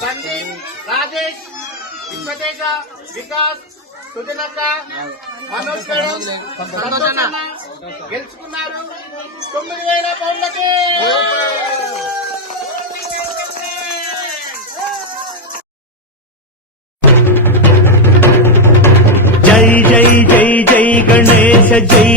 Sandeep, Rajesh, Vishwateja, Vikas, సుజనక్క, Manoj madam, Santosh అన్న గెలుచుకున్నారు 9,000 పౌండ్లకి. జై జై జై జై గణేశ జై